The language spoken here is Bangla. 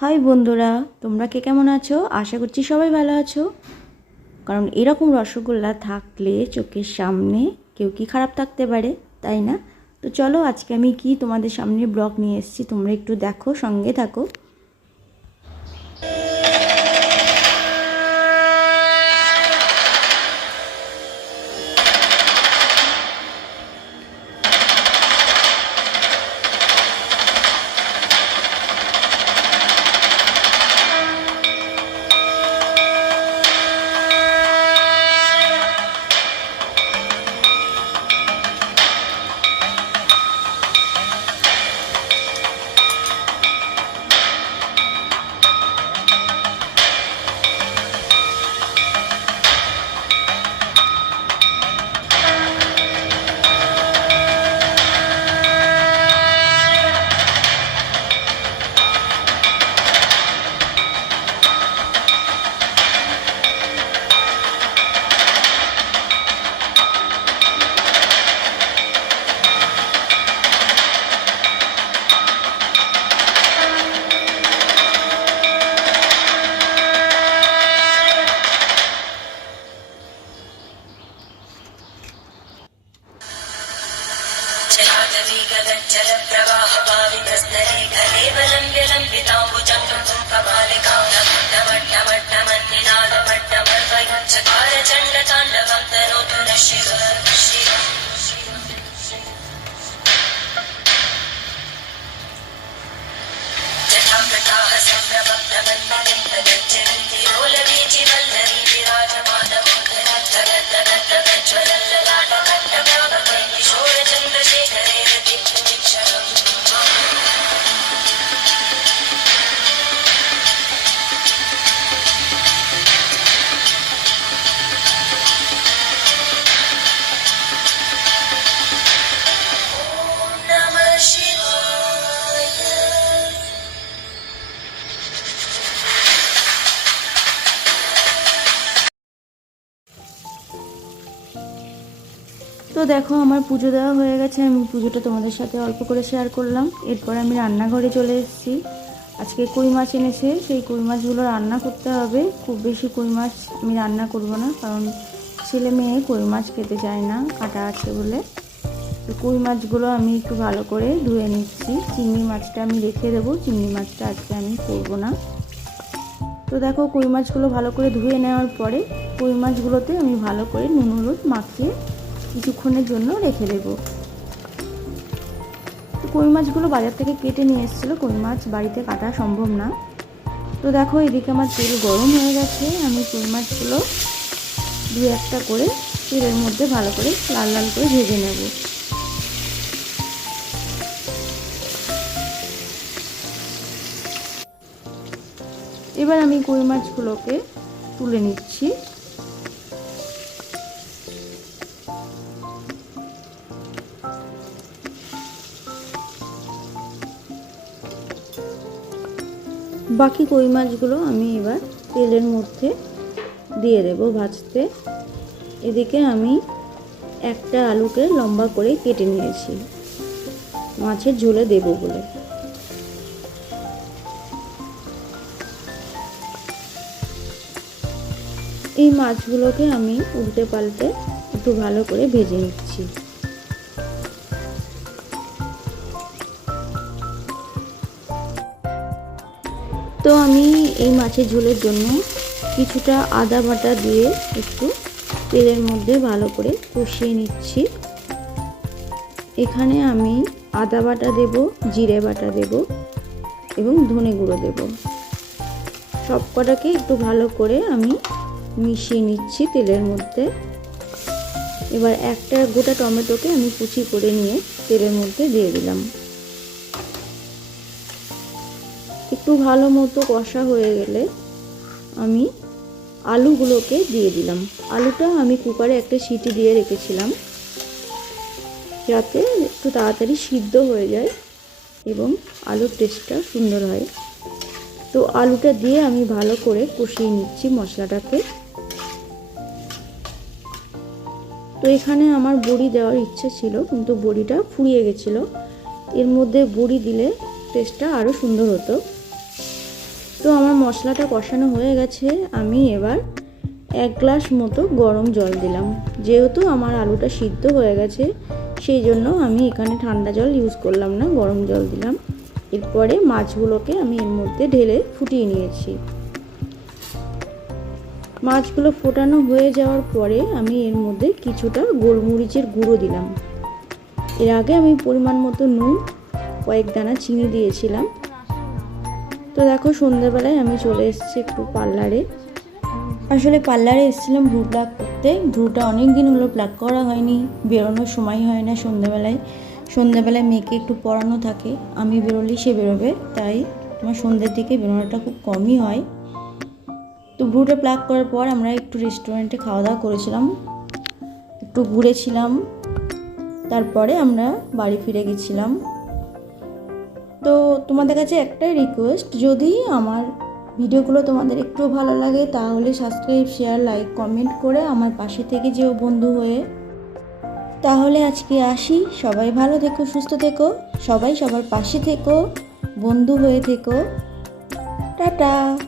হাই বন্ধুরা, তোমরা কে কেমন আছো? আশা করছি সবাই ভালো আছো। কারণ এরকম রসগোল্লা থাকলে চোখের সামনে কেউ কি খারাপ থাকতে পারে, তাই না? তো চলো আজকে আমি কি তোমাদের সামনে ব্লগ নিয়ে এসেছি, তোমরা একটু দেখো, সঙ্গে থাকো। प्रवाहपावितस्तरे कलेवलम्ब्य लम्बिताम्बुजङ्गम् कपालिकानमट्टमट्टमन्निनादमट्ट তো দেখো, আমার পুজো দেওয়া হয়ে গেছে। আমি পুজোটা তোমাদের সাথে অল্প করে শেয়ার করলাম। এরপর আমি রান্নাঘরে চলে এসেছি। আজকে কই মাছ এনেছে, সেই কই মাছগুলো রান্না করতে হবে। খুব বেশি কই মাছ আমি রান্না করব না, কারণ ছেলে মেয়ে কই মাছ খেতে চায় না, কাটা আছে বলে। তো কই মাছগুলো আমি একটু ভালো করে ধুয়ে নিচ্ছি। চিংড়ি মাছটা আমি রেখে দেবো, চিংড়ি মাছটা আজকে আমি করব না। তো দেখো, কই মাছগুলো ভালো করে ধুয়ে নেওয়ার পরে কই মাছগুলোতে আমি ভালো করে নুন, হলুদ মাখিয়ে কিছুক্ষণের জন্য রেখে দেব। তো কই মাছগুলো বাজার থেকে কেটে নিয়ে এসেছিল। কই মাছ বাড়িতে কাটা সম্ভব না। তো দেখো, এদিকে আমার তেল গরম হয়ে গেছে। আমি কই মাছগুলো দু একটা করে তেলের মধ্যে ভালো করে লাল লাল করে ভেজে নেব। এবার আমি কই মাছগুলোকে তুলে নিচ্ছি। বাকি কই মাছগুলো আমি এবার তেলের মধ্যে দিয়ে দেব ভাজতে। এদিকে আমি একটা আলুকে লম্বা করে কেটে নিয়েছি। মাছের ঝোলে দেব বলে। এই মাছগুলোকে আমি উল্টে পাল্টে একটু ভালো করে ভেজে নিচ্ছি। তো আমি এই মাছের ঝোলের জন্য কিছুটা আদা বাটা দিয়ে একটু তেলের মধ্যে ভালো করে কষিয়ে নিচ্ছি। এখানে আমি আদা বাটা দেব, জিরে বাটা দেব এবং ধনে গুঁড়ো দেব। সব কটাকে একটু ভালো করে আমি মিশিয়ে নিচ্ছি তেলের মধ্যে। এবার একটা গোটা টমেটোকে আমি কুচি করে নিয়ে তেলের মধ্যে দিয়ে দিলাম। একটু ভালো মতো কষা হয়ে গেলে আমি আলুগুলোকে দিয়ে দিলাম। আলুটা আমি কুকারে একটা সিটি দিয়ে রেখেছিলাম যাতে একটু তাড়াতাড়ি সিদ্ধ হয়ে যায় এবং আলুর টেস্টটা সুন্দর হয়। তো আলুটা দিয়ে আমি ভালো করে কষিয়ে নিচ্ছি মশলাটাকে। তো এখানে আমার বড়ি দেওয়ার ইচ্ছা ছিল, কিন্তু বড়িটা ফুরিয়ে গেছিল। এর মধ্যে বড়ি দিলে টেস্টটা আরও সুন্দর হতো। তো আমার মশলাটা কষানো হয়ে গেছে, আমি এবার এক গ্লাস মতো গরম জল দিলাম। যেহেতু আমার আলুটা সিদ্ধ হয়ে গেছে, সেই জন্য আমি এখানে ঠান্ডা জল ইউজ করলাম না, গরম জল দিলাম। এরপরে মাছগুলোকে আমি এর মধ্যে ঢেলে ফুটিয়ে নিয়েছি। মাছগুলো ফোটানো হয়ে যাওয়ার পরে আমি এর মধ্যে কিছুটা গোলমরিচের গুঁড়ো দিলাম। এর আগে আমি পরিমাণ মতো নুন, কয়েক দানা চিনি দিয়েছিলাম। তো দেখো সন্ধ্যেবেলায় আমি চলে এসেছি একটু পার্লারে। আসলে পার্লারে এসেছিলাম ভ্রু প্লাক করতে। ভ্রুটা অনেক দিন হলো প্লাক করা হয়নি, বেরোনোর সময় হয় না সন্ধ্যেবেলায়। সন্ধ্যেবেলায় মেয়েকে একটু পড়ানো থাকে, আমি বেরোলেই সে বেরোবে, তাই আমার সন্ধ্যের দিকে বেরোনোটা খুব কমই হয়। তো ভ্রুটা প্লাক করার পর আমরা একটু রেস্টুরেন্টে খাওয়া দাওয়া করেছিলাম, একটু ঘুরেছিলাম, তারপরে আমরা বাড়ি ফিরে গেছিলাম। তো তোমাদের কাছে একটাই রিকোয়েস্ট যদি আমার ভিডিওগুলো তোমাদের একটু ভালো লাগে, তাহলে সাবস্ক্রাইব শেয়ার লাইক কমেন্ট করে আমার পাশে থেকে যেও বন্ধু হয়ে। তাহলে আজকে আসি। সবাই ভালো থেকো, সুস্থ থেকো। সবাই সবার পাশে থেকো, বন্ধু হয়ে থেকো। টাটা!